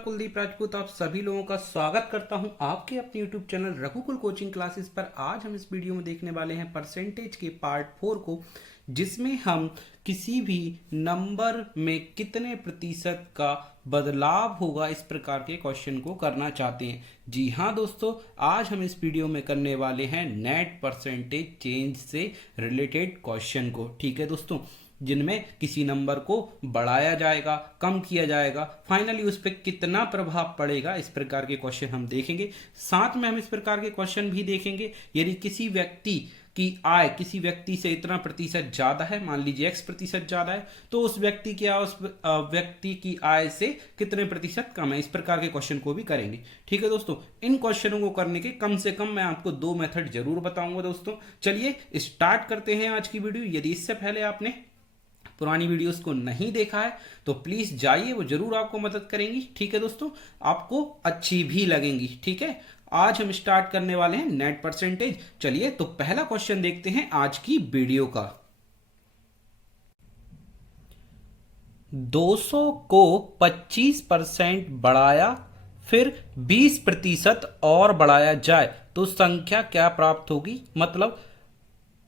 मैं कुलदीप राजपूत आप सभी लोगों का स्वागत करता हूं आपके अपने YouTube चैनल रघुकुल कोचिंग क्लासेस पर। आज हम इस वीडियो में देखने वाले हैं परसेंटेज के पार्ट 4 को, जिसमें हम किसी भी नंबर में कितने प्रतिशत का बदलाव होगा इस प्रकार के क्वेश्चन को करना चाहते हैं। जी हाँ दोस्तों, आज हम इस वीडियो में करने वाले हैं नेट परसेंटेज चेंज से रिलेटेड क्वेश्चन को। ठीक है दोस्तों, जिनमें किसी नंबर को बढ़ाया जाएगा, कम किया जाएगा, फाइनली उस पर कितना प्रभाव पड़ेगा, इस प्रकार के क्वेश्चन हम देखेंगे। साथ में हम इस प्रकार के क्वेश्चन भी देखेंगे, यदि किसी व्यक्ति की आय किसी व्यक्ति से इतना प्रतिशत ज्यादा है, मान लीजिए x प्रतिशत ज्यादा है, तो उस व्यक्ति की आय उस व्यक्ति की आय से कितने प्रतिशत कम है, इस प्रकार के क्वेश्चन को भी करेंगे। ठीक है दोस्तों, इन क्वेश्चनों को करने के कम से कम मैं आपको 2 मेथड जरूर बताऊंगा। दोस्तों चलिए स्टार्ट करते हैं आज की वीडियो। यदि इससे पहले आपने पुरानी वीडियोस को नहीं देखा है तो प्लीज जाइए, वो जरूर आपको मदद करेंगी। ठीक है दोस्तों, आपको अच्छी भी लगेंगी। ठीक है, आज हम स्टार्ट करने वाले हैं नेट परसेंटेज। चलिए तो पहला क्वेश्चन देखते हैं आज की वीडियो का। 200 को 25% बढ़ाया फिर 20% और बढ़ाया जाए तो संख्या क्या प्राप्त होगी। मतलब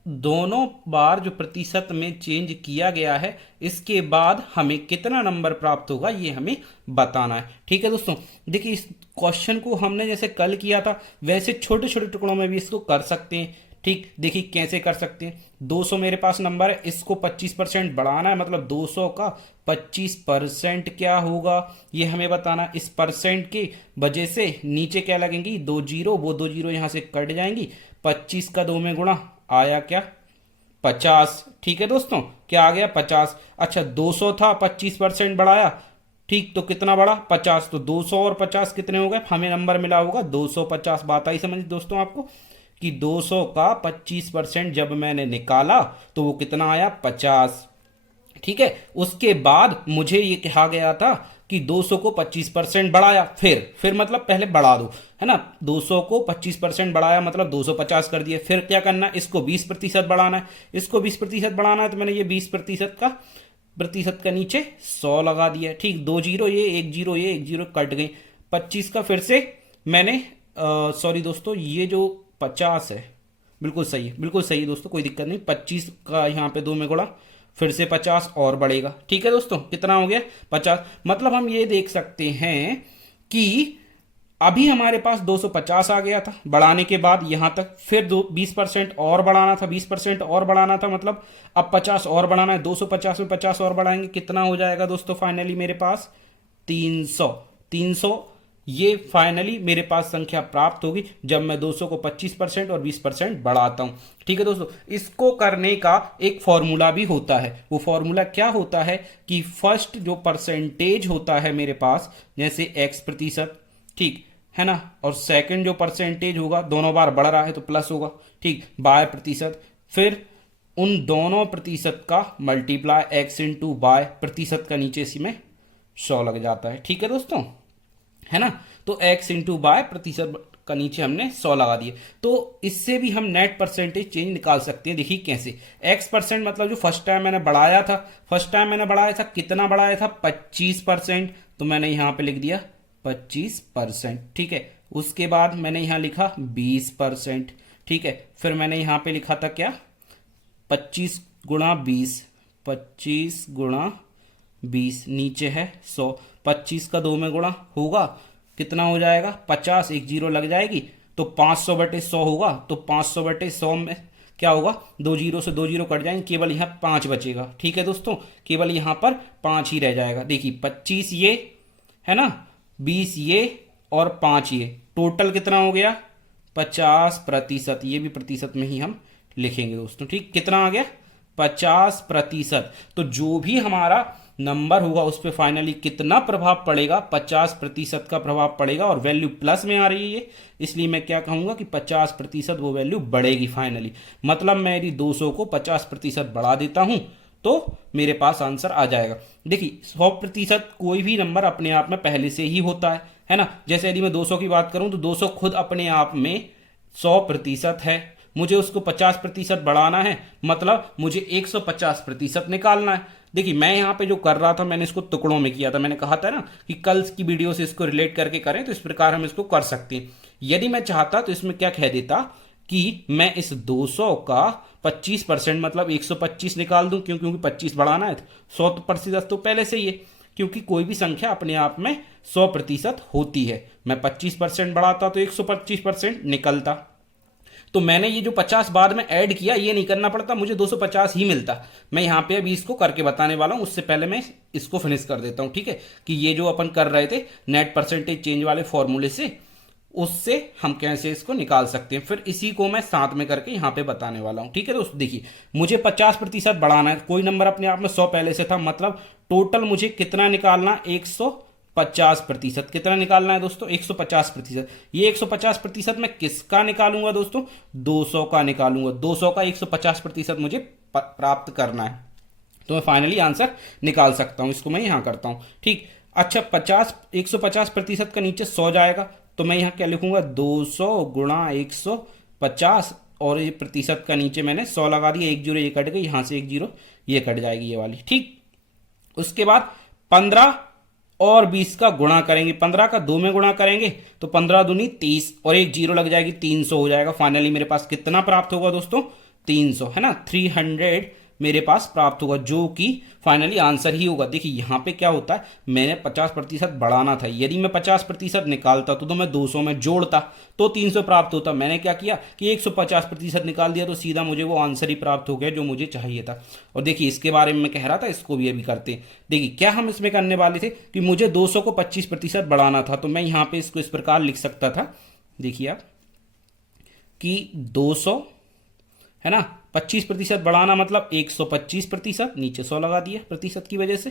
दोनों बार जो प्रतिशत में चेंज किया गया है, इसके बाद हमें कितना नंबर प्राप्त होगा ये हमें बताना है। ठीक है दोस्तों, देखिए इस क्वेश्चन को हमने जैसे कल किया था वैसे छोटे छोटे टुकड़ों में भी इसको कर सकते हैं। ठीक, देखिए कैसे कर सकते हैं। 200 मेरे पास नंबर है, इसको 25% बढ़ाना है, मतलब 200 का 25% क्या होगा ये हमें बताना। इस परसेंट की वजह से नीचे क्या लगेंगी, 2 जीरो, वो 2 जीरो यहां से कट जाएंगी। 25 का 2 में गुणा आया क्या, 50। ठीक है दोस्तों, क्या आ गया 50। अच्छा 200 था, 25% बढ़ाया, ठीक, तो कितना बढ़ा 50। तो 200 और 50 कितने हो गए, हमें नंबर मिला होगा 250। बात आई समझ दोस्तों आपको कि 200 का 25% जब मैंने निकाला तो वो कितना आया 50। ठीक है, उसके बाद मुझे ये कहा गया था कि 200 को 25% बढ़ाया, फिर मतलब पहले बढ़ा दो, है ना। 200 को 25% बढ़ाया मतलब 250 कर दिया। फिर क्या करना है, इसको 20% बढ़ाना है। इसको 20% बढ़ाना है तो मैंने ये 20% का नीचे 100 लगा दिया। ठीक, 2 जीरो ये, 1 जीरो ये, 1 जीरो कट गई। 25 का फिर से मैंने सॉरी दोस्तों, ये जो 50 है बिल्कुल सही है, बिल्कुल सही है दोस्तों, कोई दिक्कत नहीं। 25 का यहाँ पे 2 में गुणा, फिर से 50 और बढ़ेगा। ठीक है दोस्तों, कितना हो गया 50। मतलब हम ये देख सकते हैं कि अभी हमारे पास 250 आ गया था बढ़ाने के बाद यहां तक, फिर 20% और बढ़ाना था, 20% और बढ़ाना था, मतलब अब 50 और बढ़ाना है। 250 में 50 और बढ़ाएंगे, कितना हो जाएगा दोस्तों फाइनली मेरे पास 300। ये फाइनली मेरे पास संख्या प्राप्त होगी जब मैं 200 को 25% और 20% बढ़ाता हूं। ठीक है दोस्तों, इसको करने का एक फॉर्मूला भी होता है। वो फॉर्मूला क्या होता है कि फर्स्ट जो परसेंटेज होता है मेरे पास, जैसे x प्रतिशत, ठीक है ना, और सेकंड जो परसेंटेज होगा, दोनों बार बढ़ रहा है तो प्लस होगा, ठीक, y प्रतिशत, फिर उन दोनों प्रतिशत का मल्टीप्लाई x इंटू y, प्रतिशत का नीचे इसी में 100 लग जाता है। ठीक है दोस्तों, है ना, तो x इंटू बाय प्रतिशत का नीचे हमने 100 लगा दिए। तो इससे भी हम नेट परसेंटेज चेंज निकाल सकते हैं। देखिए कैसे, x% मतलब जो फर्स्ट टाइम मैंने बढ़ाया था, कितना बढ़ाया था 25%, तो मैंने यहां पे लिख दिया 25%। ठीक है, उसके बाद मैंने यहां लिखा 20%। ठीक है, फिर मैंने यहां पे लिखा था क्या, 25 गुणा 20, 25 गुणा 20, नीचे है 100। 25 का 2 में गुणा होगा, कितना हो जाएगा 50, 1 जीरो लग जाएगी, तो 500/100 होगा। तो 500/100 में क्या होगा, 2 जीरो से 2 जीरो कट जाएंगे, केवल यहाँ 5 बचेगा। ठीक है दोस्तों, केवल यहाँ पर 5 ही रह जाएगा। देखिए 25 ये है ना, 20 ये और 5 ये, टोटल कितना हो गया 50%। ये भी प्रतिशत में ही हम लिखेंगे दोस्तों। ठीक, कितना आ गया 50%। तो जो भी हमारा नंबर होगा उस पर फाइनली कितना प्रभाव पड़ेगा, 50% का प्रभाव पड़ेगा, और वैल्यू प्लस में आ रही है, इसलिए मैं क्या कहूंगा कि 50% वो वैल्यू बढ़ेगी फाइनली। मतलब मैं यदि 200 को 50% बढ़ा देता हूं तो मेरे पास आंसर आ जाएगा। देखिए 100% कोई भी नंबर अपने आप में पहले से ही होता है ना। जैसे यदि मैं 200 की बात करूं तो 200 खुद अपने आप में 100% है, मुझे उसको 50% बढ़ाना है, मतलब मुझे 150% निकालना है। देखिए मैं यहाँ पे जो कर रहा था मैंने इसको टुकड़ों में किया था, मैंने कहा था ना कि कल की वीडियो से इसको रिलेट करके करें, तो इस प्रकार हम इसको कर सकते हैं। यदि मैं चाहता तो इसमें क्या कह देता कि मैं इस 200 का 25% मतलब 125 निकाल दूं, क्यों, क्योंकि 25 बढ़ाना है, 100% तो पहले से ही है, क्योंकि कोई भी संख्या अपने आप में 100% होती है। मैं 25% बढ़ाता तो 125% निकलता। तो मैंने ये जो 50 बाद में ऐड किया ये नहीं करना पड़ता, मुझे 250 ही मिलता। मैं यहाँ पे अभी इसको करके बताने वाला हूँ, उससे पहले मैं इसको फिनिश कर देता हूँ, ठीक है। कि ये जो अपन कर रहे थे नेट परसेंटेज चेंज वाले फॉर्मूले से, उससे हम कैसे इसको निकाल सकते हैं, फिर इसी को मैं साथ में करके यहाँ पे बताने वाला हूँ, ठीक है दोस्तों। देखिए मुझे 50% बढ़ाना है, कोई नंबर अपने आप में 100 पहले से था, मतलब टोटल मुझे कितना निकालना, 150%। कितना निकालना है दोस्तों, 150%। ये 150% मैं किसका निकालूंगा दोस्तों, 200 का निकालूंगा। 200 का 150% मुझे प्राप्त करना है, तो मैं फाइनली आंसर निकाल सकता हूं। इसको मैं यहां करता हूं, ठीक। अच्छा 150% का नीचे 100 जाएगा, तो मैं यहां क्या लिखूंगा, 200 गुणा 150, और ये प्रतिशत का नीचे मैंने 100 लगा दिया, एक जीरो ये कट गई, यहां से एक जीरो ये कट जाएगी ये वाली, ठीक। उसके बाद 15 और 20 का गुणा करेंगे, 15 का 2 में गुणा करेंगे तो 15 दूनी 30, और एक जीरो लग जाएगी, 300 हो जाएगा। फाइनली मेरे पास कितना प्राप्त होगा दोस्तों, 300, है ना, 300 मेरे पास प्राप्त होगा, जो कि फाइनली आंसर ही होगा। देखिए यहाँ पे क्या होता है, मैंने 50% बढ़ाना था, यदि मैं 50% निकालता तो मैं 200 में जोड़ता तो 300 प्राप्त होता। मैंने क्या किया कि 150% निकाल दिया, तो सीधा मुझे वो आंसर ही प्राप्त हो गया जो मुझे चाहिए था। और देखिए इसके बारे में मैं कह रहा था, इसको भी अभी करते हैं। देखिए क्या हम इसमें करने वाले थे कि मुझे 200 को 25% बढ़ाना था, तो मैं यहाँ पे इसको इस प्रकार लिख सकता था, देखिए आप, कि 200 है ना, 25% बढ़ाना मतलब 125%, नीचे 100 लगा दिया प्रतिशत की वजह से।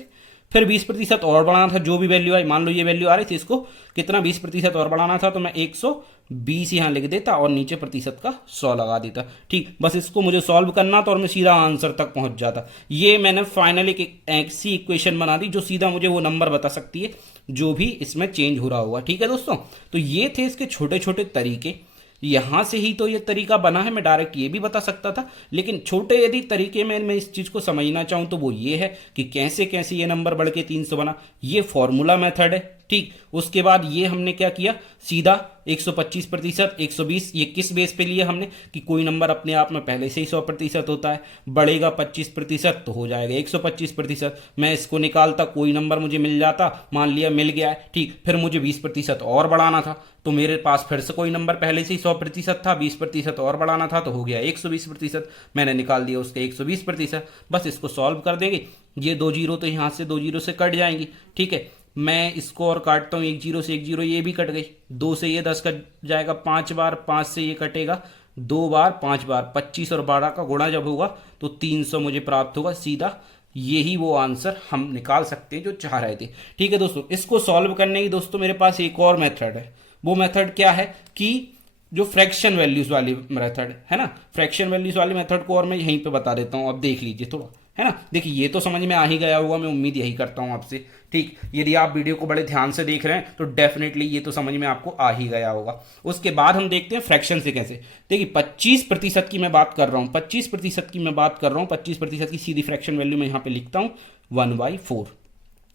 फिर 20% और बढ़ाना था, जो भी वैल्यू आई, मान लो ये वैल्यू आ रही थी, इसको कितना 20% और बढ़ाना था, तो मैं 120 यहाँ लिख देता और नीचे प्रतिशत का 100 लगा देता, ठीक। बस इसको मुझे सॉल्व करना था और मैं सीधा आंसर तक पहुंच जाता। ये मैंने फाइनली एक ऐसी इक्वेशन बना दी जो सीधा मुझे वो नंबर बता सकती है जो भी इसमें चेंज हो रहा होगा, ठीक है दोस्तों। तो ये थे इसके छोटे छोटे तरीके, यहां से ही तो ये तरीका बना है, मैं डायरेक्ट ये भी बता सकता था, लेकिन छोटे यदि तरीके में मैं इस चीज को समझना चाहूं तो वो ये है कि कैसे कैसे ये नंबर बढ़ के 300 बना। ये फॉर्मूला मेथड है, ठीक। उसके बाद ये हमने क्या किया, सीधा 125%, 120, ये किस बेस पे लिया हमने कि कोई नंबर अपने आप में पहले से ही 100% होता है, बढ़ेगा 25% तो हो जाएगा 125%। मैं इसको निकालता, कोई नंबर मुझे मिल जाता, मान लिया मिल गया है, ठीक। फिर मुझे 20% और बढ़ाना था, तो मेरे पास फिर से कोई नंबर पहले से ही 100% था, 20% और बढ़ाना था, तो हो गया 120%। मैंने निकाल दिया उसके 120%। बस इसको सॉल्व कर देंगे, ये 2 जीरो तो यहाँ से 2 जीरो से कट जाएंगी, ठीक है। मैं इसको और काटता हूँ, एक जीरो से एक जीरो ये भी कट गई, 2 से ये 10 कट जाएगा 5 बार, 5 से ये कटेगा 2 बार, 5 बार, 25 और 12 का गुणा जब होगा तो 300 मुझे प्राप्त होगा। सीधा यही वो आंसर हम निकाल सकते हैं जो चाह रहे थे, ठीक है दोस्तों। इसको सॉल्व करने की दोस्तों मेरे पास एक और मेथड है। वो मेथड क्या है कि जो फ्रैक्शन वैल्यूज वाली मेथड है ना, फ्रैक्शन वैल्यूज वाली मेथड को और मैं यहीं पे बता देता हूँ, अब देख लीजिए थोड़ा, है ना। देखिए ये तो समझ में आ ही गया होगा, मैं उम्मीद यही करता हूँ आपसे, ठीक। यदि आप वीडियो को बड़े ध्यान से देख रहे हैं तो डेफिनेटली ये तो समझ में आपको आ ही गया होगा। उसके बाद हम देखते हैं फ्रैक्शन से कैसे। देखिए 25% की मैं बात कर रहा हूँ, 25% की मैं बात कर रहा हूँ, 25% की सीधी फ्रैक्शन वैल्यू मैं यहाँ पे लिखता हूँ 1/4,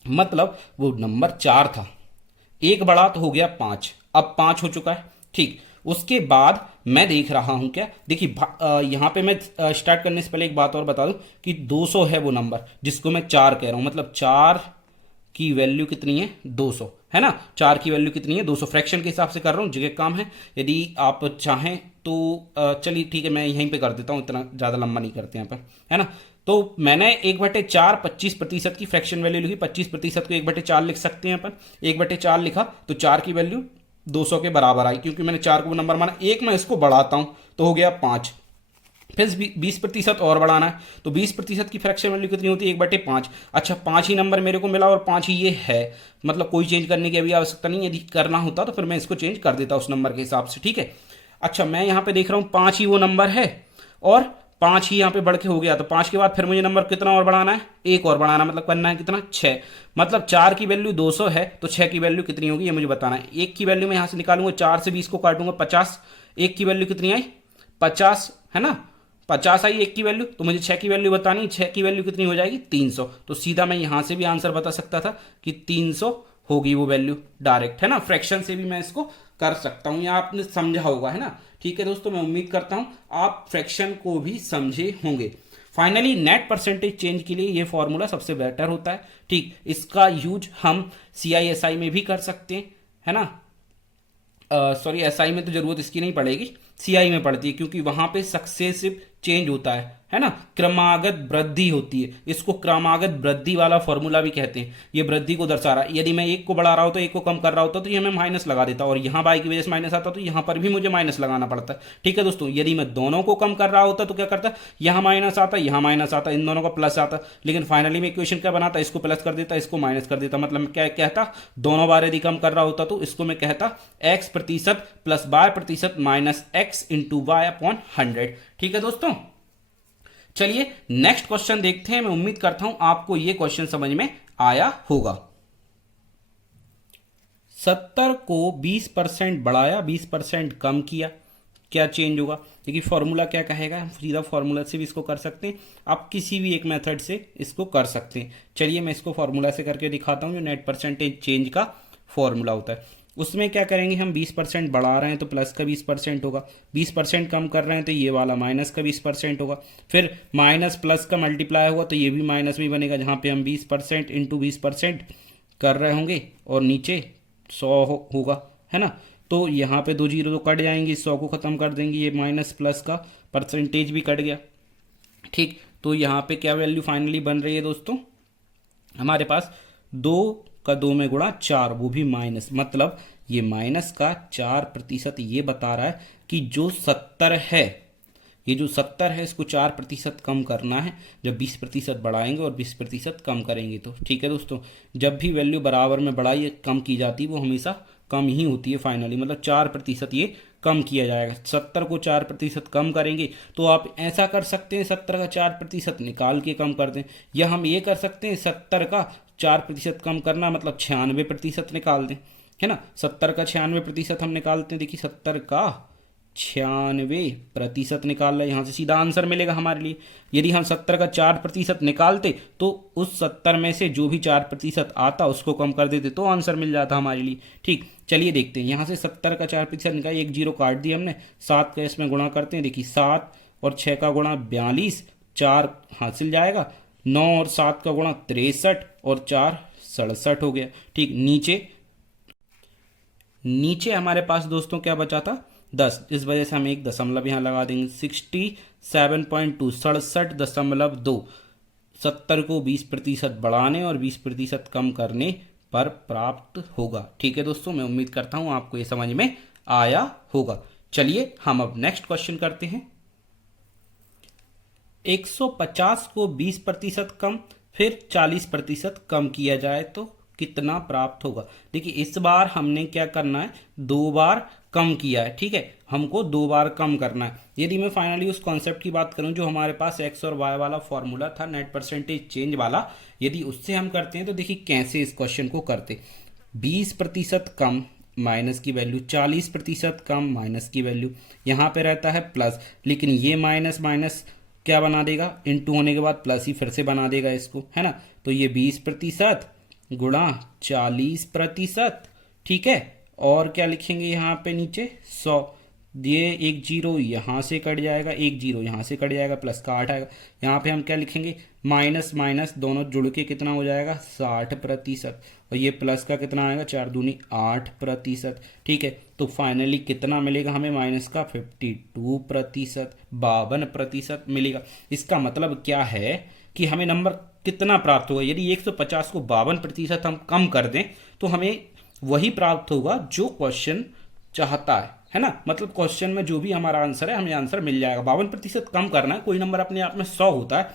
मतलब वो नंबर 4 था, एक बढ़ा तो हो गया 5, अब 5 हो चुका है, ठीक। उसके बाद मैं देख रहा हूं क्या, देखिए यहां पे मैं स्टार्ट करने से पहले एक बात और बता दूं कि 200 है वो नंबर जिसको मैं 4 कह रहा हूं, मतलब 4 की वैल्यू कितनी है, 200, है ना। 4 की वैल्यू कितनी है, 200। फ्रैक्शन के हिसाब से कर रहा हूं, जगह काम है, यदि आप चाहें तो चलिए ठीक है, मैं यहीं पे कर देता हूं, इतना ज़्यादा लंबा नहीं करते यहाँ पर, है ना। तो मैंने 1/4 25% की फ्रैक्शन वैल्यू लिखी, 25% को 1/4 लिख सकते हैं अपन, 1/4 लिखा तो 4 की वैल्यू 200 के बराबर आई, क्योंकि मैंने 4 को नंबर माना। एक मैं इसको बढ़ाता हूं तो हो गया 5, फिर 20% और बढ़ाना है तो 20% की फ्रैक्शन वैल्यू कितनी होती है, 1/5। अच्छा 5 ही नंबर मेरे को मिला और 5 ही ये है, मतलब कोई चेंज करने की अभी आवश्यकता नहीं है, यदि करना होता तो फिर मैं इसको चेंज कर देता उस नंबर के हिसाब से, ठीक है। अच्छा मैं यहाँ पे देख रहा हूँ 5 ही वो नंबर है और 5 ही यहाँ पे बढ़ के हो गया, तो 5 के बाद फिर मुझे नंबर कितना और बढ़ाना है, एक और बढ़ाना, मतलब करना है कितना, 6। मतलब 4 की वैल्यू 200 है तो 6 की वैल्यू कितनी होगी ये मुझे बताना है। एक की वैल्यू मैं यहाँ से निकालूंगा, 4 से 20 को काटूंगा 50, एक की वैल्यू कितनी आई 50, है ना। 50 आई 1 की वैल्यू, तो मुझे 6 की वैल्यू बतानी, 6 की वैल्यू कितनी हो जाएगी 300। तो सीधा मैं यहां से भी आंसर बता सकता था कि 300 होगी वो वैल्यू डायरेक्ट, है ना। फ्रैक्शन से भी मैं इसको कर सकता हूं, या आपने समझा होगा, है ना। ठीक है दोस्तों, मैं उम्मीद करता हूं आप फ्रैक्शन को भी समझे होंगे। फाइनली नेट परसेंटेज चेंज के लिए ये फॉर्मूला सबसे बेटर होता है। ठीक, इसका यूज हम CISI में भी कर सकते हैं, है ना। सॉरी, SI में तो जरूरत इसकी नहीं पड़ेगी, CI में पड़ती है, क्योंकि वहां पे सक्सेसिव चेंज होता है ना, क्रमागत वृद्धि होती है। इसको क्रमागत वृद्धि वाला फॉर्मूला भी कहते हैं। ये वृद्धि को दर्शा रहा है। यदि मैं एक को बढ़ा रहा हूं तो एक को कम कर रहा होता तो ये मैं माइनस लगा देता, और यहाँ बाई की वजह से माइनस आता तो यहाँ पर भी मुझे माइनस लगाना पड़ता है। ठीक है दोस्तों, यदि मैं दोनों को कम कर रहा होता तो क्या करता, यहाँ माइनस आता, यहाँ माइनस आता, इन दोनों का प्लस आता, लेकिन फाइनली मैं इक्वेशन क्या बनाता, इसको प्लस कर देता, इसको माइनस कर देता। मतलब मैं क्या कहता, दोनों बार यदि कम कर रहा होता तो इसको मैं कहता x% plus y% minus x into Y upon 100। ठीक है दोस्तों, चलिए नेक्स्ट क्वेश्चन देखते हैं। मैं उम्मीद करता हूं आपको यह क्वेश्चन समझ में आया होगा। 70 को 20% बढ़ाया, 20% कम किया, क्या चेंज होगा। देखिए फॉर्मूला क्या कहेगा, सीधा फॉर्मूला से भी इसको कर सकते हैं, आप किसी भी एक मेथड से इसको कर सकते हैं। चलिए मैं इसको फॉर्मूला से करके दिखाता हूं, जो नेट परसेंटेज चेंज का फॉर्मूला होता है। उसमें क्या करेंगे, हम 20% बढ़ा रहे हैं तो प्लस का 20% होगा, 20% कम कर रहे हैं तो ये वाला माइनस का 20% होगा, फिर माइनस प्लस का मल्टीप्लाई होगा तो ये भी माइनस में बनेगा, जहाँ पे हम 20% इंटू 20% कर रहे होंगे, और नीचे 100 होगा, है ना। तो यहाँ पे 2 जीरो तो कट जाएंगे, 100 को ख़त्म कर देंगे, ये माइनस प्लस का परसेंटेज भी कट गया। ठीक, तो यहाँ पे क्या वैल्यू फाइनली बन रही है दोस्तों, हमारे पास 2 का 2 में गुणा 4, वो भी माइनस, मतलब ये माइनस का 4%। ये बता रहा है कि जो 70 है, ये जो 70 है इसको 4% कम करना है, जब 20% बढ़ाएंगे और 20% कम करेंगे तो। ठीक है दोस्तों, जब भी वैल्यू बराबर में बढ़ाई कम की जाती है वो हमेशा कम ही होती है फाइनली, मतलब 4% ये कम किया जाएगा। 70 को 4% कम करेंगे तो आप ऐसा कर सकते हैं, 70 का 4% निकाल के कम कर दें, या हम ये कर सकते हैं 70 का 4% कम करना मतलब 96% निकाल दें, है ना। 70 का 96% हम निकालते हैं, देखिए 70 का 96% निकाल रहे, यहाँ से सीधा आंसर मिलेगा हमारे लिए। यदि हम 70 का 4% निकालते तो उस 70 में से जो भी 4% आता उसको कम कर देते तो आंसर मिल जाता हमारे लिए। ठीक, चलिए देखते हैं, यहाँ से 70 का 4% निकाल, एक जीरो काट दिया हमने, 7 का इसमें गुणा करते हैं, देखिए 7 और 6 का गुणा 42, 4 हासिल जाएगा, 9 और 7 का गुणा 63 और 4 67 हो गया। ठीक, नीचे हमारे पास दोस्तों क्या बचा था 10, इस वजह से हम एक दशमलव यहाँ लगा देंगे, 67.2, 67.2। 70 को 20% बढ़ाने और 20% कम करने पर प्राप्त होगा। ठीक है दोस्तों, मैं उम्मीद करता हूं आपको ये समझ में आया होगा। चलिए हम अब नेक्स्ट क्वेश्चन करते हैं। 150 को 20% कम फिर 40% कम किया जाए तो कितना प्राप्त होगा। देखिए इस बार हमने क्या करना है, 2 बार कम किया है, ठीक है, हमको 2 बार कम करना है। यदि मैं फाइनली उस कॉन्सेप्ट की बात करूं जो हमारे पास एक्स और वाई वाला फॉर्मूला था नेट परसेंटेज चेंज वाला, यदि उससे हम करते हैं तो देखिए कैसे इस क्वेश्चन को करते। 20% कम माइनस की वैल्यू, 40% कम माइनस की वैल्यू, यहाँ पे रहता है प्लस, लेकिन ये माइनस माइनस क्या बना देगा, इनटू होने के बाद प्लस ही फिर से बना देगा इसको, है ना। तो ये 20% गुणा 40%, ठीक है, और क्या लिखेंगे यहाँ पे नीचे 100, ये एक जीरो यहाँ से कट जाएगा, एक जीरो यहाँ से कट जाएगा, प्लस का 8 आएगा। यहाँ पे हम क्या लिखेंगे, माइनस माइनस दोनों जुड़ के कितना हो जाएगा 60%, और ये प्लस का कितना आएगा 4 दूनी 8%, ठीक है। तो फाइनली कितना मिलेगा हमें, माइनस का 52%, 52% मिलेगा। इसका मतलब क्या है कि हमें नंबर कितना प्राप्त होगा, यदि 150 को 52% हम कम कर दें तो हमें वही प्राप्त होगा जो क्वेश्चन चाहता है ना। मतलब क्वेश्चन में जो भी हमारा आंसर है हमें आंसर मिल जाएगा। 52% कम करना है, कोई नंबर अपने आप में 100 होता है,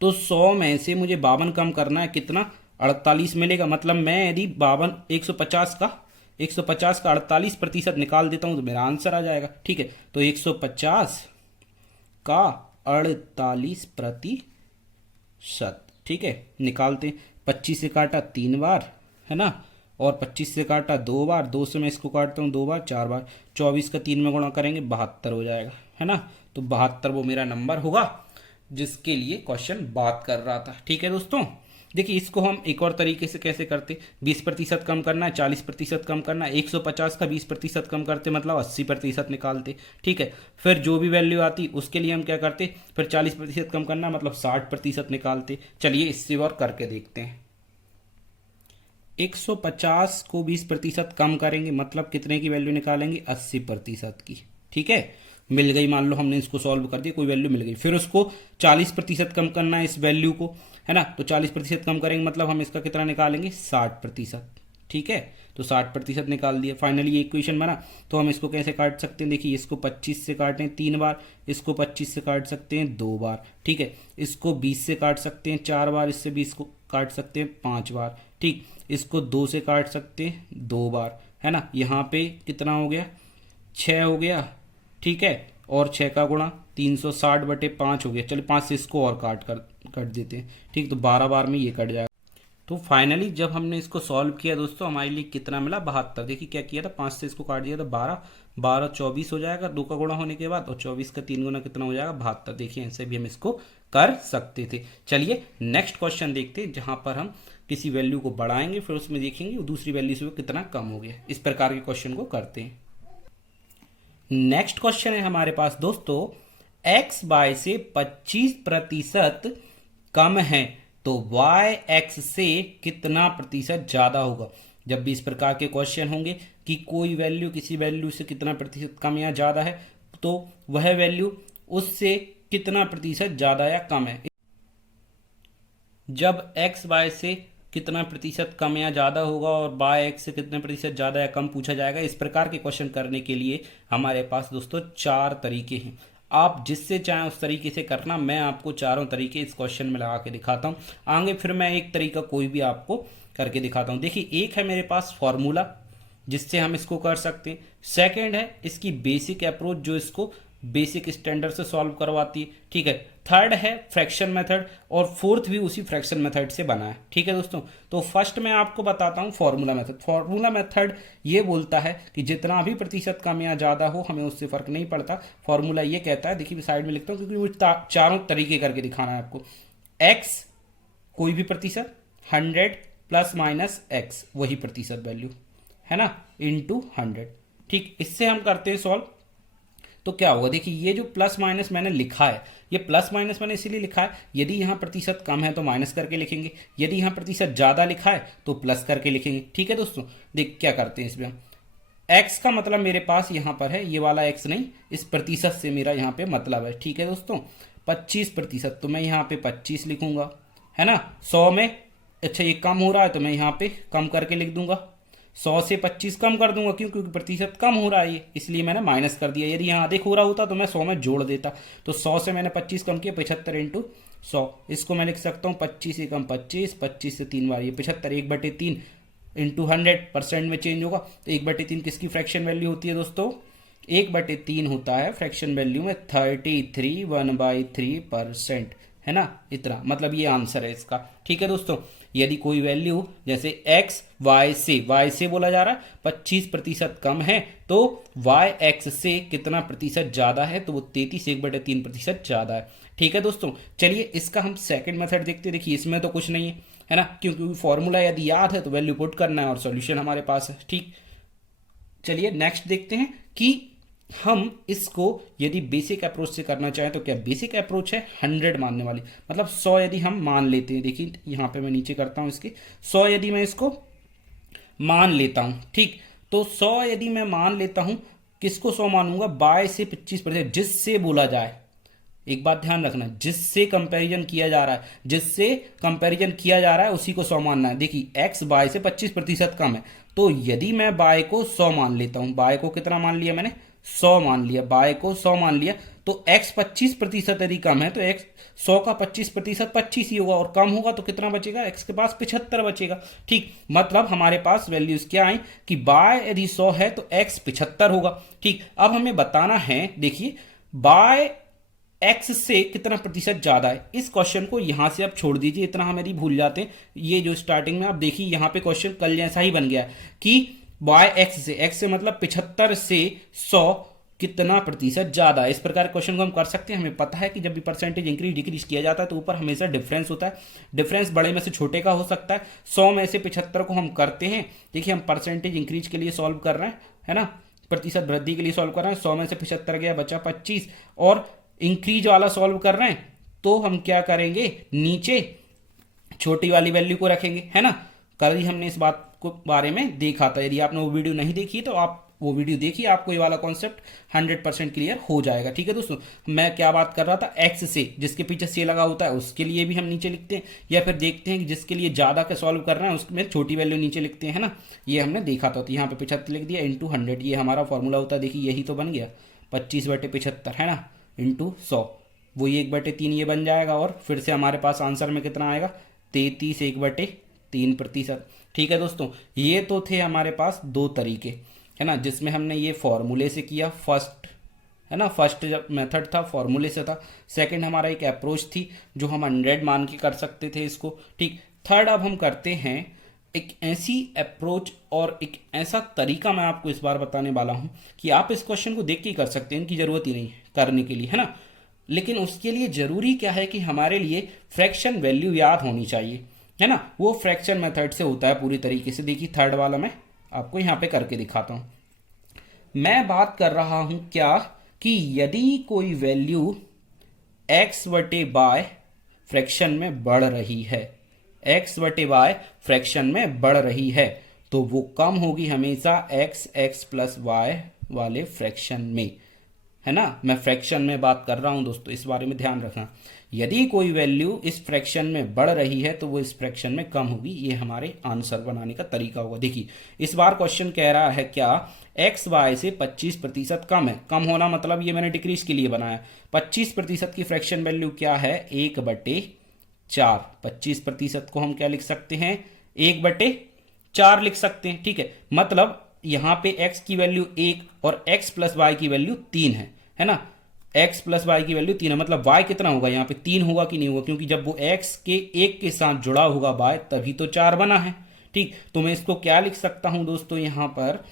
तो 100 में से मुझे 52 कम करना है, कितना 48 मिलेगा। मतलब मैं यदि 150 का 48% निकाल देता हूं तो मेरा आंसर आ जाएगा, ठीक है। तो 150 का 48%, ठीक है, निकालते। 25 से काटा 3 बार, है ना, और 25 से काटा 2 बार, 2 से मैं इसको काटता हूँ 2 बार, 4 बार, 24 का 3 में गुणा करेंगे 72 हो जाएगा। है ना। तो 72 वो मेरा नंबर होगा जिसके लिए क्वेश्चन बात कर रहा था। ठीक है दोस्तों, देखिए इसको हम एक और तरीके से कैसे करते, 20% कम करना है, 40% कम करना है, 150 का 20% कम करते मतलब 80% निकालते। ठीक है, फिर जो भी वैल्यू आती उसके लिए हम क्या करते, फिर 40% कम करना मतलब 60% निकालते। चलिए इससे और करके देखते हैं। 150 को 20% कम करेंगे मतलब कितने की वैल्यू निकालेंगे, 80% की। ठीक है, मिल गई, मान लो हमने इसको सॉल्व कर दिया, कोई वैल्यू मिल गई। फिर उसको 40% कम करना है इस वैल्यू को, है ना। तो 40% कम करेंगे मतलब हम इसका कितना निकालेंगे, 60%। ठीक है, तो 60% निकाल दिया। फाइनली ये इक्वेशन बना। तो हम इसको कैसे काट सकते हैं, देखिए इसको 25 से काटें 3 बार, इसको 25 से काट सकते हैं 2 बार। ठीक है, इसको 20 से काट सकते हैं 4 बार, इससे 20 को काट सकते हैं 5 बार। ठीक, इसको 2 से काट सकते हैं 2 बार, है ना। यहाँ पे कितना हो गया, 6 हो गया। ठीक है, और 6 का गुणा 360/5 हो गया। चलिए 5 से इसको और कट देते हैं। ठीक, तो 12 बार में ये कट जाएगा। तो फाइनली जब हमने इसको सॉल्व किया दोस्तों, हमारे लिए कितना मिला, 72। देखिए क्या किया था, 5 से इसको काट दिया था 12, 12 24 हो जाएगा 2 का गुणा होने के बाद, और 24 का 3 गुना कितना हो जाएगा, 72। देखिए ऐसे भी हम इसको कर सकते थे। चलिए नेक्स्ट क्वेश्चन देखते हैं, जहां पर हम किसी वैल्यू को बढ़ाएंगे फिर उसमें देखेंगे दूसरी वैल्यू से वो कितना कम हो गया। इस प्रकार के क्वेश्चन को करते हैं। नेक्स्ट क्वेश्चन है हमारे पास दोस्तों, x y से 25% कम है तो y x से कितना प्रतिशत ज्यादा होगा। जब भी इस प्रकार के क्वेश्चन होंगे कि कोई वैल्यू किसी वैल्यू से कितना प्रतिशत कम या ज्यादा है, तो वह वैल्यू उससे कितना प्रतिशत ज्यादा या कम है। जब x y से कितना प्रतिशत कम या ज़्यादा होगा और बाय एक्स से कितने प्रतिशत ज़्यादा या कम पूछा जाएगा। इस प्रकार के क्वेश्चन करने के लिए हमारे पास दोस्तों 4 तरीके हैं। आप जिससे चाहें उस तरीके से करना। मैं आपको चारों तरीके इस क्वेश्चन में लगा के दिखाता हूँ। आगे फिर मैं एक तरीका कोई भी आपको करके दिखाता हूँ। देखिए एक है मेरे पास फॉर्मूला जिससे हम इसको कर सकते हैं। सेकेंड है इसकी बेसिक अप्रोच जो इसको बेसिक स्टैंडर्ड से सॉल्व करवाती है। ठीक है, थर्ड है फ्रैक्शन मेथड, और फोर्थ भी उसी फ्रैक्शन मेथड से बना है। ठीक है दोस्तों, तो फर्स्ट मैं आपको बताता हूँ फॉर्मूला मेथड। फॉर्मूला मेथड ये बोलता है कि जितना भी प्रतिशत कम या ज़्यादा हो हमें उससे फर्क नहीं पड़ता। फॉर्मूला ये कहता है, देखिए साइड में लिखता हूँ क्योंकि वो चारों तरीके करके दिखाना है आपको। एक्स कोई भी प्रतिशत, 100 प्लस माइनस एक्स वही प्रतिशत वैल्यू, है ना, इंटू 100। ठीक, इससे हम करते हैं सॉल्व। तो क्या होगा, देखिए ये जो प्लस माइनस मैंने लिखा है, ये प्लस माइनस मैंने इसीलिए लिखा है, यदि यहाँ प्रतिशत कम है तो माइनस करके लिखेंगे, यदि यहाँ प्रतिशत ज़्यादा लिखा है तो प्लस करके लिखेंगे। ठीक है दोस्तों, देख क्या करते हैं इसमें हम, एक्स का मतलब मेरे पास यहाँ पर है, ये वाला एक्स नहीं, इस प्रतिशत से मेरा यहाँ पे मतलब है। ठीक है दोस्तों, 25%, तो मैं यहाँ पे 25 लिखूंगा, है ना। 100 में, अच्छा ये कम हो रहा है तो मैं यहाँ पे कम करके लिख दूंगा, 100 से 25 कम कर दूंगा, क्यों, क्योंकि प्रतिशत कम हो रहा है ये, इसलिए मैंने माइनस कर दिया। यदि यहाँ अधिक हो रहा होता तो मैं 100 में जोड़ देता। तो 100 से मैंने 25 कम किया, 75 इंटू 100। इसको मैं लिख सकता हूँ 25 से कम 25, 25 से 3 बार ये 75, 1/3 इंटू 100% में चेंज होगा। तो 1/3 किसकी फ्रैक्शन वैल्यू होती है दोस्तों, 1/3 होता है फ्रैक्शन वैल्यू में 33 1/3%, है ना, इतना, मतलब ये आंसर है इसका। ठीक है दोस्तों, यदि कोई वैल्यू जैसे x y से बोला जा रहा है 25% कम है तो y x से कितना प्रतिशत ज्यादा है, तो वो 33 1/3% ज्यादा है। ठीक है दोस्तों, चलिए इसका हम सेकंड मेथड देखते हैं। देखिए इसमें तो कुछ नहीं है ना, क्योंकि फॉर्मूला यदि याद है तो वैल्यू पुट करना है और सॉल्यूशन हमारे पास है। ठीक, चलिए नेक्स्ट देखते हैं कि हम इसको यदि बेसिक अप्रोच से करना चाहें तो क्या बेसिक अप्रोच है 100 मानने वाली, मतलब 100 यदि हम मान लेते हैं। देखिए यहाँ पे मैं नीचे करता हूँ इसके, 100 यदि मैं इसको मान लेता हूँ, ठीक, तो 100 यदि मैं मान लेता हूँ, किसको 100 मानूंगा, बाय से 25%, जिससे बोला जाए, एक बात ध्यान रखना, जिससे कंपैरिजन किया जा रहा है, जिससे कंपैरिजन किया जा रहा है उसी को 100 मानना है। देखिए x बाय से 25% कम है, तो यदि मैं बाय को 100 मान लेता हूं, बाय को कितना मान लिया मैंने, 100 मान लिया, बाय को 100 मान लिया, तो x 25% यदि कम है तो x 100 का 25% 25 ही होगा, और कम होगा तो कितना बचेगा, x के पास 75 बचेगा। ठीक, मतलब हमारे पास वैल्यूज क्या आई कि बाय यदि 100 है तो x 75 होगा। ठीक, अब हमें बताना है, देखिए बाय x से कितना प्रतिशत ज्यादा है। इस क्वेश्चन को यहां से आप छोड़ दीजिए, इतना हम यदि भूल जाते हैं, ये जो स्टार्टिंग में आप देखिए यहां पे क्वेश्चन कल जैसा ही बन गया कि बाय x से मतलब 75 से 100 कितना प्रतिशत ज़्यादा है। इस प्रकार के क्वेश्चन को हम कर सकते हैं। हमें पता है कि जब भी परसेंटेज इंक्रीज डिक्रीज किया जाता है तो ऊपर हमेशा डिफरेंस होता है। डिफरेंस बड़े में से छोटे का हो सकता है। 100 में से 75 को हम करते हैं। देखिए हम परसेंटेज इंक्रीज के लिए सॉल्व कर रहे हैं, है ना, प्रतिशत वृद्धि के लिए सॉल्व कर रहे हैं। 100 में से 75 गया, बचा 25, और इंक्रीज वाला सॉल्व कर रहे हैं तो हम क्या करेंगे, नीचे छोटी वाली वैल्यू को रखेंगे, है ना। कल ही हमने इस बात को बारे में देखा था। यदि आपने वो वीडियो नहीं देखी तो आप वो वीडियो देखिए, आपको ये वाला कॉन्सेप्ट 100% क्लियर हो जाएगा। ठीक है दोस्तों, मैं क्या बात कर रहा था, एक्स से, जिसके पीछे से लगा होता है उसके लिए भी हम नीचे लिखते हैं, या फिर देखते हैं कि जिसके लिए ज़्यादा का सॉल्व कर रहे हैं उसमें छोटी वैल्यू नीचे लिखते हैं, है ना। ये हमने देखा था। तो यहाँ पे 75 लिख दिया इंटू 100, ये हमारा फॉर्मूला होता है। देखिए यही तो बन गया 25/75, है ना, इंटू 100, वो 1/3 ये बन जाएगा। और फिर से हमारे पास आंसर में कितना आएगा, 33 1/3%। ठीक है दोस्तों, ये तो थे हमारे पास दो तरीके, है ना, जिसमें हमने ये फॉर्मूले से किया फर्स्ट, है ना। फर्स्ट जब मेथड था फॉर्मूले से था। सेकंड हमारा एक अप्रोच थी जो हम 100 मान के कर सकते थे इसको। ठीक, थर्ड अब हम करते हैं एक ऐसी अप्रोच और एक ऐसा तरीका मैं आपको इस बार बताने वाला हूं कि आप इस क्वेश्चन को देख के ही कर सकते हैं, इनकी जरूरत ही नहीं है करने के लिए, है ना। लेकिन उसके लिए जरूरी क्या है कि हमारे लिए फ्रैक्शन वैल्यू याद होनी चाहिए, है ना। वो फ्रैक्शन मेथड से होता है पूरी तरीके से। देखिए थर्ड वाला मैं आपको यहां पे करके दिखाता हूं। मैं बात कर रहा हूं क्या, कि यदि कोई वैल्यू x/y फ्रैक्शन में बढ़ रही है, x/y फ्रैक्शन में बढ़ रही है, तो वो कम होगी हमेशा x प्लस y वाले फ्रैक्शन में, है ना। मैं फ्रैक्शन में बात कर रहा हूं दोस्तों, इस बारे में ध्यान रखना। यदि कोई वैल्यू इस फ्रैक्शन में बढ़ रही है तो वो इस फ्रैक्शन में कम होगी। ये हमारे आंसर बनाने का तरीका होगा। देखिए इस बार क्वेश्चन कह रहा है क्या, एक्स वाई से 25% कम है। कम होना मतलब ये मैंने डिक्रीज के लिए बनाया। 25% की फ्रैक्शन वैल्यू क्या है, 1/4। 25% को हम क्या लिख सकते हैं, 1/4 लिख सकते हैं। ठीक है, मतलब यहां पे x की वैल्यू 1 और x प्लस वाई की वैल्यू 3 है ना। x प्लस वाई की वैल्यू 3 है, मतलब y कितना होगा, यहाँ पे 3 होगा कि नहीं होगा, क्योंकि जब वो x के 1 के साथ जुड़ा होगा y तभी तो 4 बना है। ठीक, तो मैं इसको क्या लिख सकता हूं दोस्तों यहाँ पर,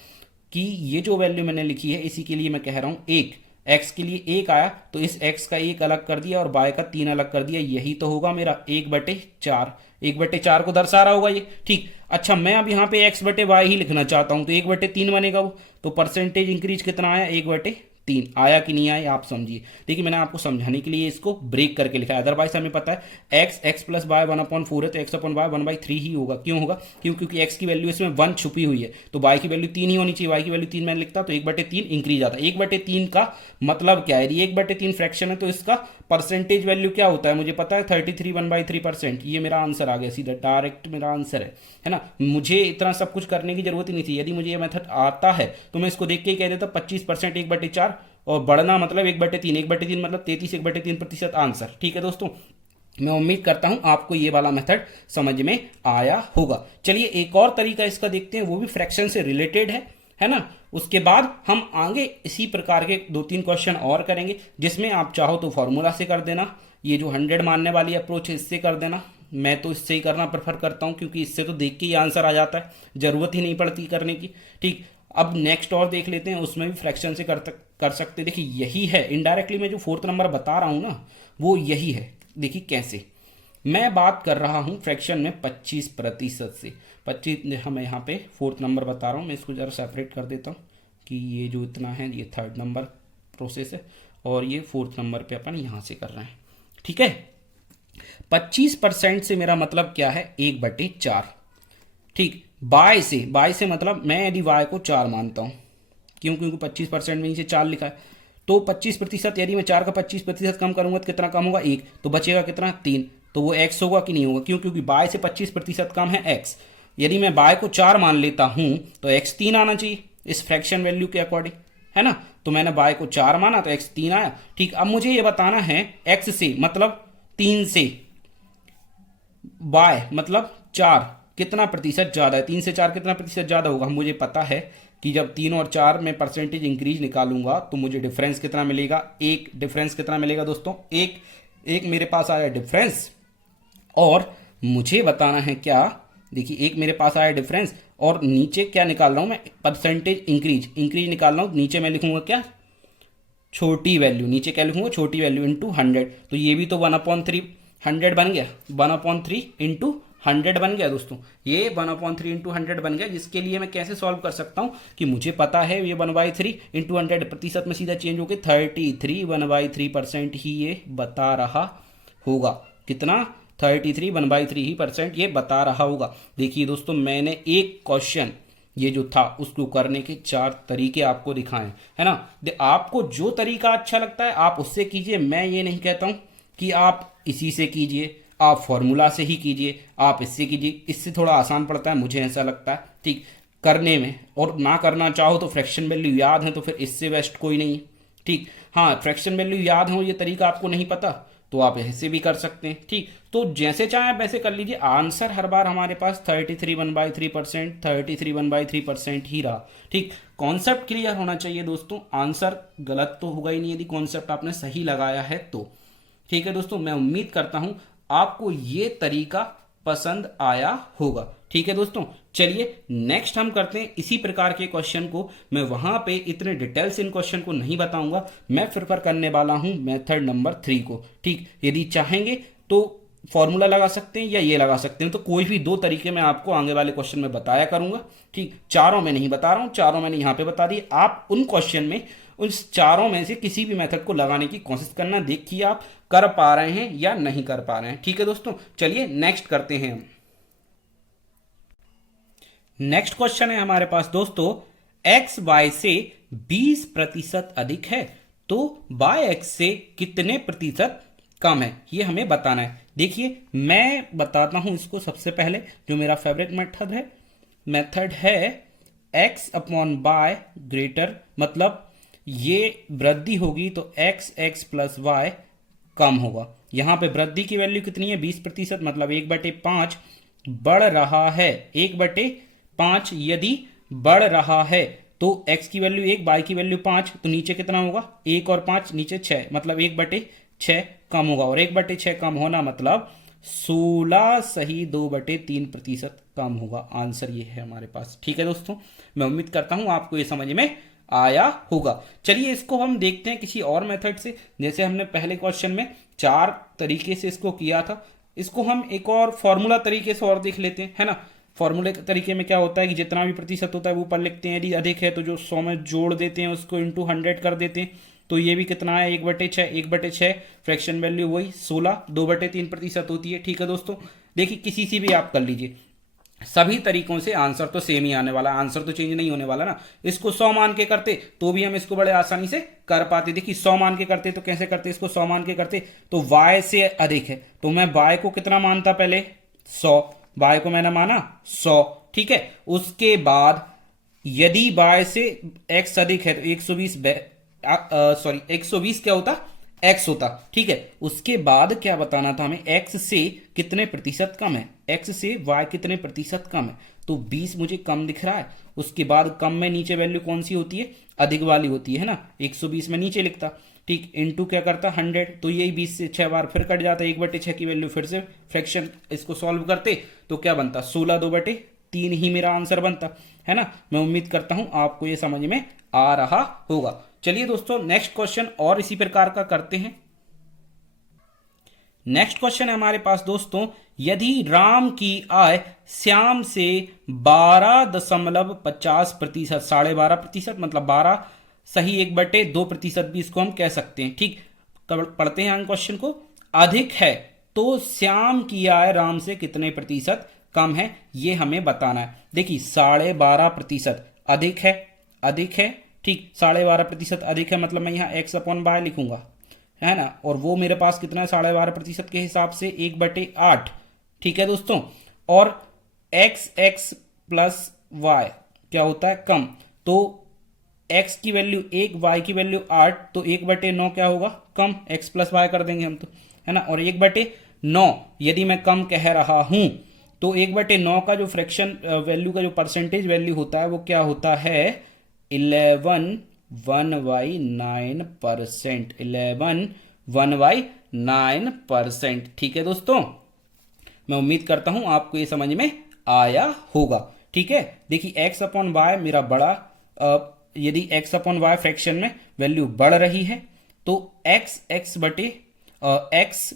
कि ये जो वैल्यू मैंने लिखी है इसी के लिए मैं कह रहा हूं 1, x के लिए 1 आया तो इस x का 1 अलग कर दिया और y का 3 अलग कर दिया, यही तो होगा मेरा 1/4। 1/4 को दर्शा रहा होगा ये। ठीक, अच्छा मैं अब यहाँ पे x/y ही लिखना चाहता हूं तो 1/3 बनेगा वो। तो परसेंटेज इंक्रीज कितना आया, 1/3 आया कि नहीं आया आप समझिए। देखिए मैंने आपको समझाने के लिए इसको ब्रेक करके लिखा है, अदरवाइज हमें पता है x प्लस वाई 1/4 है तो x/y 1/3 ही होगा। क्यों होगा, क्योंकि x की वैल्यू इसमें 1 छुपी हुई है, तो y की वैल्यू 3 ही होनी चाहिए। y की वैल्यू 3 मैंने लिखता तो 1/3 इंक्रीज आता। 1/3 का मतलब क्या है, यदि 1/3 फ्रैक्शन है तो इसका परसेंटेज वैल्यू क्या होता है मुझे पता है, 33 1/3%। ये मेरा आंसर आ गया सीधा, डायरेक्ट मेरा आंसर है ना। मुझे इतना सब कुछ करने की जरूरत ही नहीं थी। यदि मुझे ये मेथड आता है तो मैं इसको देख के ही कह देता 25% 1/4 और बढ़ना मतलब 1/3। 1/3 मतलब 33 1/3% आंसर। ठीक है दोस्तों, मैं उम्मीद करता हूं आपको ये वाला मेथड समझ में आया होगा। चलिए एक और तरीका इसका देखते हैं, वो भी फ्रैक्शन से रिलेटेड है ना। उसके बाद हम आगे इसी प्रकार के 2-3 क्वेश्चन और करेंगे, जिसमें आप चाहो तो फॉर्मूला से कर देना, ये जो 100 मानने वाली अप्रोच है इससे कर देना। मैं तो इससे ही करना प्रेफर करता हूं, क्योंकि इससे तो देख के ही आंसर आ जाता है, जरूरत ही नहीं पड़ती करने की। ठीक, अब नेक्स्ट और देख लेते हैं, उसमें भी फ्रैक्शन से कर सकते। देखिए यही है इनडायरेक्टली मैं जो 4th नंबर बता रहा हूं ना, वो यही है। देखिए कैसे, मैं बात कर रहा हूं फ्रैक्शन में 25% से। 25 हमें यहाँ पे 4th नंबर बता रहा हूं, मैं इसको जरा सेपरेट कर देता हूं कि ये जो इतना है ये 3rd नंबर प्रोसेस है और ये 4th नंबर पे अपन यहाँ से कर रहे हैं। ठीक है, 25% से मेरा मतलब क्या है, 1/4। ठीक, बाय से मतलब मैं यदि y को 4 मानता हूं, क्योंकि 25% में नीचे 4 लिखा है, तो 25% यदि मैं 4 का 25% कम करूंगा तो कितना कम होगा, 1, तो बचेगा कितना, 3। तो वो x होगा कि नहीं होगा, क्योंकि y से 25% कम है x। यदि मैं y को 4 मान लेता हूं तो x 3 आना चाहिए इस फ्रैक्शन वैल्यू के अकॉर्डिंग, है ना। तो मैंने y को 4 माना तो x 3 आया। ठीक, अब मुझे ये बताना है x से मतलब 3 से y मतलब 4 कितना प्रतिशत ज्यादा है, 3 से 4 कितना प्रतिशत ज्यादा होगा। मुझे पता है कि जब 3 और 4 में परसेंटेज इंक्रीज निकालूंगा तो मुझे डिफरेंस कितना मिलेगा, 1। डिफरेंस कितना मिलेगा दोस्तों, 1 मेरे पास आया डिफरेंस। और मुझे बताना है क्या, देखिए 1 मेरे पास आया डिफरेंस और नीचे क्या निकाल रहा हूं मैं, परसेंटेज इंक्रीज निकाल रहा हूं। नीचे मैं लिखूंगा क्या, छोटी वैल्यू, नीचे क्या लिखूंगा, छोटी वैल्यू इंटू 100, तो ये भी तो 1/3 100 बन गया, 1/3 इंटू 100 बन गया दोस्तों, ये 1/3 इंटू 100 बन गया, जिसके लिए मैं कैसे सॉल्व कर सकता हूँ कि मुझे पता है ये 1/3 इंटू 100 प्रतिशत में सीधा चेंज होकर 33 1/3% ही ये बता रहा होगा। कितना, 33 1/3 ही % ये बता रहा होगा। देखिए दोस्तों, मैंने एक क्वेश्चन ये जो था उसको करने के 4 तरीके आपको दिखाए, है ना। आपको जो तरीका अच्छा लगता है आप उससे कीजिए, मैं ये नहीं कहता हूं कि आप इसी से कीजिए, आप फॉर्मूला से ही कीजिए, आप इससे कीजिए, इससे थोड़ा आसान पड़ता है, मुझे ऐसा लगता है, ठीक करने में। और ना करना चाहो तो फ्रैक्शन वैल्यू याद है तो फिर इससे बेस्ट कोई नहीं, ठीक। हाँ, फ्रैक्शन वैल्यू याद हो, ये तरीका आपको नहीं पता तो आप ऐसे भी कर सकते हैं, ठीक। तो जैसे चाहे वैसे कर लीजिए, आंसर हर बार हमारे पास 33 1/3%, 33 1/3% ही रहा, ठीक। कॉन्सेप्ट क्लियर होना चाहिए दोस्तों, आंसर गलत तो होगा ही नहीं यदि कॉन्सेप्ट आपने सही लगाया है तो, ठीक है दोस्तों। मैं उम्मीद करता हूं आपको ये तरीका पसंद आया होगा, ठीक है दोस्तों। चलिए नेक्स्ट हम करते हैं इसी प्रकार के क्वेश्चन को। मैं वहां पे इतने डिटेल्स इन क्वेश्चन को नहीं बताऊंगा, मैं प्रेफर करने वाला हूं मेथड नंबर 3 को, ठीक। यदि चाहेंगे तो फॉर्मूला लगा सकते हैं या ये लगा सकते हैं, तो कोई भी 2 तरीके मैं आपको आगे वाले क्वेश्चन में बताया करूंगा, ठीक। चारों में नहीं बता रहा हूं, चारों मैंने यहां पे बता दिए, आप उन क्वेश्चन में उस चारों में से किसी भी मेथड को लगाने की कोशिश करना, देखिए आप कर पा रहे हैं या नहीं कर पा रहे हैं, ठीक है दोस्तों। चलिए नेक्स्ट करते हैं हम। नेक्स्ट क्वेश्चन है हमारे पास दोस्तों, x y से 20% अधिक है तो y x से कितने प्रतिशत कम है, ये हमें बताना है। देखिए मैं बताता हूं इसको, सबसे पहले जो मेरा फेवरेट मेथड है x/y ग्रेटर, मतलब ये वृद्धि होगी तो x प्लस y कम होगा। यहां पे वृद्धि की वैल्यू कितनी है, 20%, मतलब 1/5 बढ़ रहा है, 1/5 यदि बढ़ रहा है तो x की वैल्यू 1, y की वैल्यू 5, तो नीचे कितना होगा, 1 और 5 नीचे 6, मतलब 1/6 कम होगा, और 1/6 कम होना मतलब 16 सही 2/3% कम होगा। आंसर ये है हमारे पास, ठीक है दोस्तों। मैं उम्मीद करता हूं आपको ये समझ में आया होगा। चलिए इसको हम देखते हैं किसी और मेथड से, जैसे हमने पहले क्वेश्चन में 4 तरीके से इसको किया था, इसको हम एक और फॉर्मूला तरीके से और देख लेते हैं, है ना। फॉर्मूले के तरीके में क्या होता है कि जितना भी प्रतिशत होता है वो ऊपर लिखते हैं, यदि अधिक है तो जो 100 में जोड़ देते हैं उसको इंटू 100 कर देते हैं, तो ये भी कितना है, 1/6, 1/6 फ्रैक्शन वैल्यू वही 16, 2/3% होती है, ठीक है दोस्तों। देखिए किसी से भी आप कर लीजिए, सभी तरीकों से आंसर तो सेम ही आने वाला, आंसर तो चेंज नहीं होने वाला ना। इसको 100 मान के करते तो भी हम इसको बड़े आसानी से कर पाते। देखिए 100 मान के करते तो कैसे करते, इसको 100 मान के करते तो y से अधिक है तो मैं y को कितना मानता, पहले 100, y को मैंने माना 100, ठीक है। उसके बाद यदि y से x अधिक है तो 120 120 क्या होता, x होता, ठीक है। उसके बाद क्या बताना था हमें, x से कितने प्रतिशत कम है, x से y कितने प्रतिशत कम है, तो 20 मुझे कम दिख रहा है। उसके बाद कम में नीचे वैल्यू कौन सी होती है, अधिक वाली होती है ना, 120 में नीचे लिखता, ठीक, इनटू क्या करता 100, तो यही 20 से 6 बार फिर कट जाता, 1/6 की वैल्यू फिर से फ्रैक्शन इसको सॉल्व करते तो क्या बनता, 16 2/3 ही मेरा आंसर बनता, है ना। मैं उम्मीद करता हूं आपको ये समझ में आ रहा होगा। चलिए दोस्तों नेक्स्ट क्वेश्चन और इसी प्रकार का करते हैं। नेक्स्ट क्वेश्चन है हमारे पास दोस्तों, यदि राम की आय श्याम से 12.50%, 12.5%, मतलब 12 सही 1/2% भी इसको हम कह सकते हैं, ठीक। पढ़ते हैं क्वेश्चन को, अधिक है तो श्याम की आय राम से कितने प्रतिशत कम है, ये हमें बताना है। देखिए 12.5% अधिक है, अधिक है, ठीक, 12.5% अधिक है, मतलब मैं यहाँ x/y लिखूंगा, है ना, और वो मेरे पास कितना है 12.5% के हिसाब से 1/8, ठीक है दोस्तों। और x प्लस y क्या होता है, कम, तो x की वैल्यू 1, y की वैल्यू 8, तो 1/9 क्या होगा, कम, x प्लस y कर देंगे हम तो, है ना। और 1/9 यदि मैं कम कह रहा हूं तो 1/9 का जो फ्रैक्शन वैल्यू का जो परसेंटेज वैल्यू होता है वो क्या होता है, 11 1/9%, 11 1/9%, ठीक है दोस्तों। मैं उम्मीद करता हूं आपको ये समझ में आया होगा, ठीक है। देखिए x/y मेरा बड़ा यदि x अपॉन वाई फ्रैक्शन में वैल्यू बढ़ रही है तो x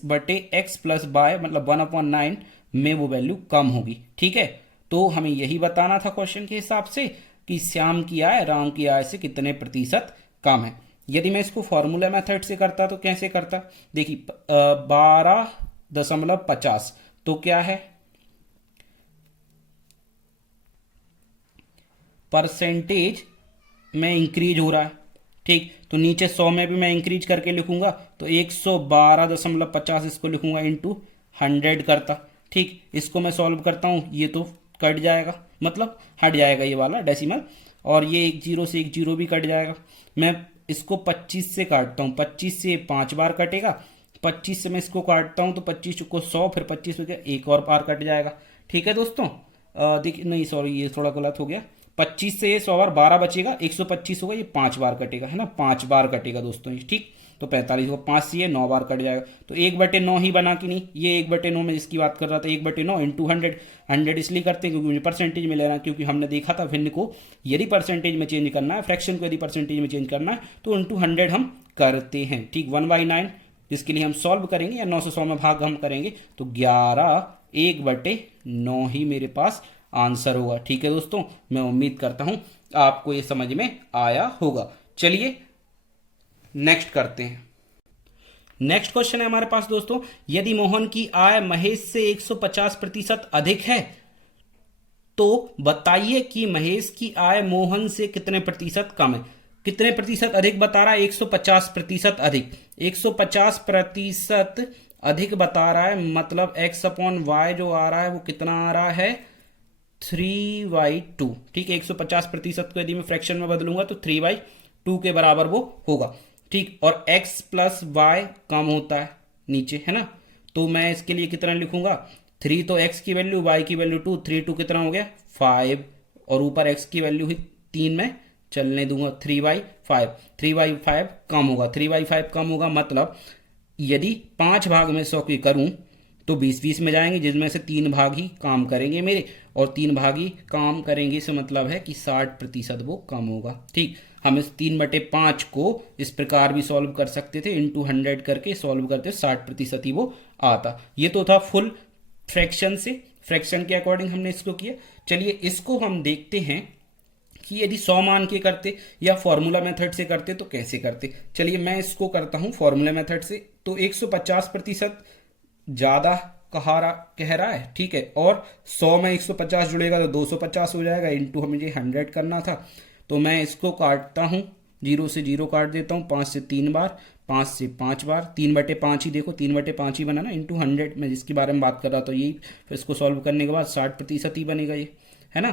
बटे x प्लस वाई मतलब 1/9 में वो वैल्यू कम होगी। ठीक है, तो हमें यही बताना था क्वेश्चन के हिसाब से कि श्याम की आय राम की आय से कितने प्रतिशत कम है। यदि मैं इसको फॉर्मूला मेथड से करता तो कैसे करता, देखिए 12.50 तो क्या है, परसेंटेज में इंक्रीज हो रहा है। ठीक, तो नीचे 100 में भी मैं इंक्रीज करके लिखूंगा तो 112.50 इसको लिखूंगा इंटू 100 करता। ठीक, इसको मैं सॉल्व करता हूँ, ये तो कट जाएगा मतलब हट जाएगा ये वाला डेसिमल, और ये एक जीरो से एक जीरो भी कट जाएगा। मैं इसको 25 से काटता हूँ, 25 से 5 बार कटेगा, 25 से मैं इसको काटता हूँ तो 25 को 100, फिर 25 हो गया, एक और बार कट जाएगा। ठीक है दोस्तों, देखिए नहीं सॉरी ये थोड़ा गलत हो गया, 25 से ये 100 बार 12 बचेगा, 125 होगा, ये 5 बार कटेगा, है ना, 5 बार कटेगा दोस्तों ये। ठीक, तो 45 को 5 से ये 9 बार कट जाएगा, तो 1/9 ही बना कि नहीं, ये 1/9 में जिसकी बात कर रहा था, 1/9 इंटू 100 इसलिए करते हैं क्योंकि मुझे परसेंटेज में लेना, क्योंकि हमने देखा था भिन्न को यदि परसेंटेज में चेंज करना है, फ्रैक्शन को यदि परसेंटेज में चेंज करना है तो इंटू 100 हम करते हैं। ठीक, 1/9 जिसके लिए हम सॉल्व करेंगे या 9 से 100 में भाग हम करेंगे तो 11 1/9 ही मेरे पास आंसर होगा। ठीक है दोस्तों, मैं उम्मीद करता हूं आपको ये समझ में आया होगा। चलिए नेक्स्ट करते हैं। नेक्स्ट क्वेश्चन है हमारे पास दोस्तों, यदि मोहन की आय महेश से 150% अधिक है तो बताइए कि महेश की आय मोहन से कितने प्रतिशत कम है। कितने प्रतिशत अधिक बता रहा है, 150% अधिक, 150% अधिक बता रहा है, मतलब x अपॉन वाई जो आ रहा है वो कितना आ रहा है 3/2। ठीक है, 150% को यदि मैं फ्रैक्शन में बदलूंगा तो 3/2 के बराबर वो होगा। ठीक, और x प्लस वाई कम होता है नीचे, है ना, तो मैं इसके लिए कितना लिखूंगा 3, तो x की वैल्यू y की वैल्यू 2, 3 2 कितना हो गया 5, और ऊपर x की वैल्यू ही 3 में चलने दूंगा 3/5, 3/5 कम होगा, 3/5 कम होगा मतलब यदि 5 भाग में 100 की करूं तो 20-20 में जाएंगे, जिसमें से 3 भाग ही काम करेंगे मेरे, और 3 भाग ही काम करेंगे से मतलब है कि 60% वो कम होगा। ठीक, हम इस 3/5 को इस प्रकार भी सॉल्व कर सकते थे, इंटू 100 करके सॉल्व करते 60% ही वो आता। ये तो था फुल फ्रैक्शन से, फ्रैक्शन के अकॉर्डिंग हमने इसको किया। चलिए इसको हम देखते हैं कि यदि 100 मान के करते या फॉर्मूला मेथड से करते तो कैसे करते। चलिए मैं इसको करता हूं फॉर्मूला मेथड से, तो 150% ज़्यादा कह रहा है। ठीक है, और 100 में 150 जुड़ेगा तो 250 हो जाएगा, इंटू मुझे 100 करना था, तो मैं इसको काटता हूँ, 0 से 0 काट देता हूँ, 5 से 3 बार, 5 से 5 बार, 3/5 ही देखो 3/5 ही बना ना, इंटू 100 में जिसके बारे में बात कर रहा था यही, फिर इसको सॉल्व करने के बाद 60% ही बनेगा ये, है ना।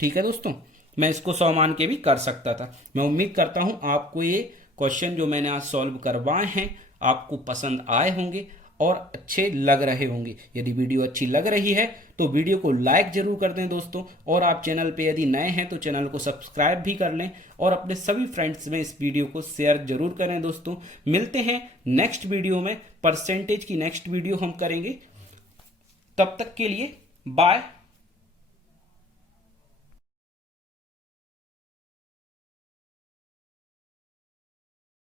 ठीक है दोस्तों, मैं इसको 100 मान के भी कर सकता था। मैं उम्मीद करता हूं आपको ये क्वेश्चन जो मैंने आज सॉल्व करवाए हैं आपको पसंद आए होंगे और अच्छे लग रहे होंगे। यदि वीडियो अच्छी लग रही है तो वीडियो को लाइक जरूर कर दें दोस्तों, और आप चैनल पे यदि नए हैं तो चैनल को सब्सक्राइब भी कर लें और अपने सभी फ्रेंड्स में इस वीडियो को शेयर जरूर करें दोस्तों। मिलते हैं नेक्स्ट वीडियो में, परसेंटेज की नेक्स्ट वीडियो हम करेंगे, तब तक के लिए बाय।